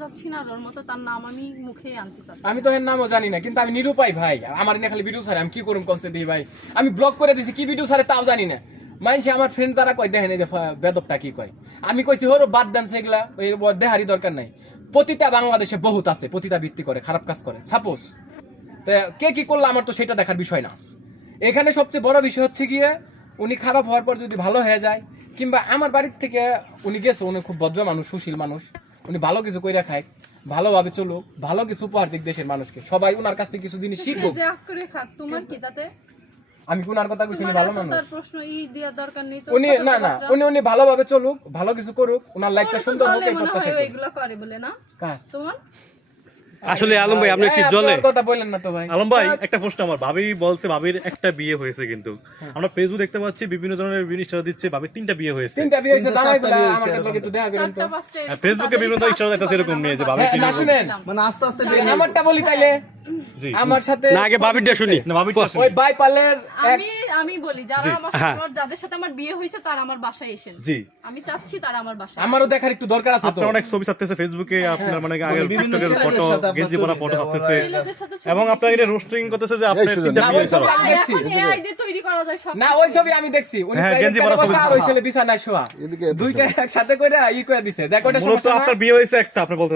চাচ্ছি না, ওর মতো তার নাম আমি মুখেই আনতে চাচ্ছি। আমি তো এর নামও জানি না, কিন্তু আমি নিরুপায় ভাই। আমার এনে খালি ভিডিও ছাড়ে, আমি কি করুম কনসে দিই ভাই। আমি ব্লক করে দিছি, কি ভিডিও ছাড়ে তাও জানি না। মানছি আমার ফ্রেন্ড যারা কয় দেখেন এই যে বেদবটা কি কয়, আমি কইছি হরো বাদ দেন সেগুলা, ওই দেহারি দরকার নাই। পতিতা বাংলাদেশে বহুত আছে, পতিতা ভিত্তি করে খারাপ কাজ করে। সাপোজ কে কি করলো আমার তো সেটা দেখার বিষয় না। এখানে সবচেয়ে বড় বিষয় হচ্ছে গিয়ে উনি খারাপ হওয়ার পর যদি ভালো হয়ে যায়, কিংবা আমার বাড়ির থেকে উনি গেছে, উনি খুব ভদ্র মানুষ, সুশীল মানুষ, উনি ভালো কিছু কইরা খায়, ভালোভাবে চলুক, ভালো কিছু উপহার দিক দেশের মানুষকে, সবাই উনার কাছ থেকে কিছু জিনিস শিখুক। যে আগ করে খাক, তোমার কি তাতে? আমি কোনার কথা কইছি, ভালো মানুষ। তার প্রশ্ন দেওয়ার দরকার নেই তো। উনি না উনি ভালোভাবে চলুক, ভালো কিছু করুক, উনার লাইফটা সুন্দর হোক, এই প্রত্যাশা করি। এগুলো করে বলে না তোমার। আসলে আলম ভাই আপনি কি জ্বলে কথা বলেন না তো ভাই। আলম ভাই একটা প্রশ্ন, আমার ভাবি বলছে ভাবির একটা বিয়ে হয়েছে, কিন্তু আমরা ফেসবুক দেখতে পাচ্ছি বিভিন্ন ধরনের ইনস্টা দিচ্ছে ভাবির 3টা বিয়ে হয়েছে। 3টা বিয়ে হয়েছে, দাঁড়াই বলা আমার কাছে একটু দেখা করেন তো। ফেসবুকে বিভিন্ন ইনস্টা দেখতেছে এরকম নিয়ে যে ভাবি না শুনেন, মানে আস্তে আস্তে আমারটা বলি তাইলে। জি আমার সাথে না আগে ভাবিরটা শুনি। না ভাবিটা ওই বাইপালের আমি বলি যারা আমার যাদের সাথে আমার বিয়ে হয়েছে তারা আমার বাসায় এসেন। জি আমি চাচ্ছি তারা আমার বাসায়। আমারও দেখার একটু দরকার আছে তো। আপনার অনেক ছবি ছাড়তেছে ফেসবুকে, আপনার মানে আগের বিভিন্ন টিকটকের ছেলেদের ফটো, সাথে আপনার গেঞ্জি ছবি পরা ফটো দেওয়া, ছাড়তেছে, ছেলেদের সাথে ছবি এবং আপনার এটা রোস্টিং করতেছে যে আপনার 3টা না, বিয়ে ওই ছবি করা। আমি দেখছি। এখন AI দিয়ে তৈরি করা যায় সব। না ওই ছবি আমি দেখছি, উনি হ্যাঁ, প্রাইভেট গেঞ্জি কারে পরা ছবি বসা আর ওই ছেলে বিছানায় শোয়া, এদিকে দুইটা একসাথে কইরা ই করে দিছে, দেখ ওটা মূলত সমস্যা না। আপনার বিয়ে হয়েছে একটা, আপনি বলতে